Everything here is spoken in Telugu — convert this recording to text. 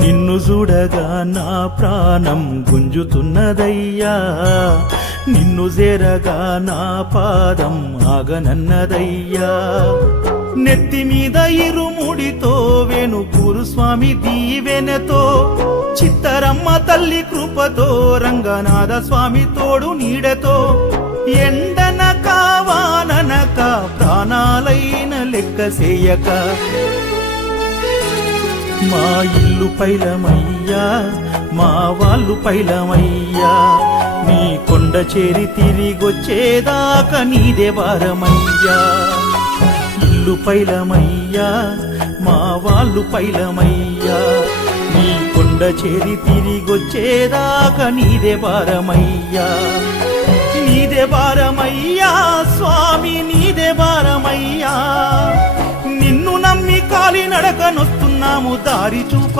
నిన్ను చూడగా నా ప్రాణం గుంజుతున్నదయ్యా, నిన్ను చేరగా నా పాదం ఆగనన్నదయ్యా. నెత్తి మీద ఇరుముడితో వేణుకూరు స్వామి దీవెనతో, చిత్తరమ్మ తల్లి కృపతో, రంగనాథ స్వామి తోడు నీడతో, ఎండనక వాననక ప్రాణాలైన లెక్క చేయక మా ఇల్లు పైలమయ్యా, మా వాళ్ళు పైలమయ్యా. నీ కొండ చేరి తిరిగొచ్చేదాకా నీదే భారమయ్యా. ఇల్లు పైలమయ్యా, మా వాళ్ళు పైలమయ్యా. నీ కొండ చేరి తిరిగొచ్చేదాకా నీదే భారమయ్యా. నీదే భారమయ్యా స్వామి, నీదే భారమయ్యా. నిన్ను నమ్మి కాలి నడకనొస్తున్నాము, దారి చూప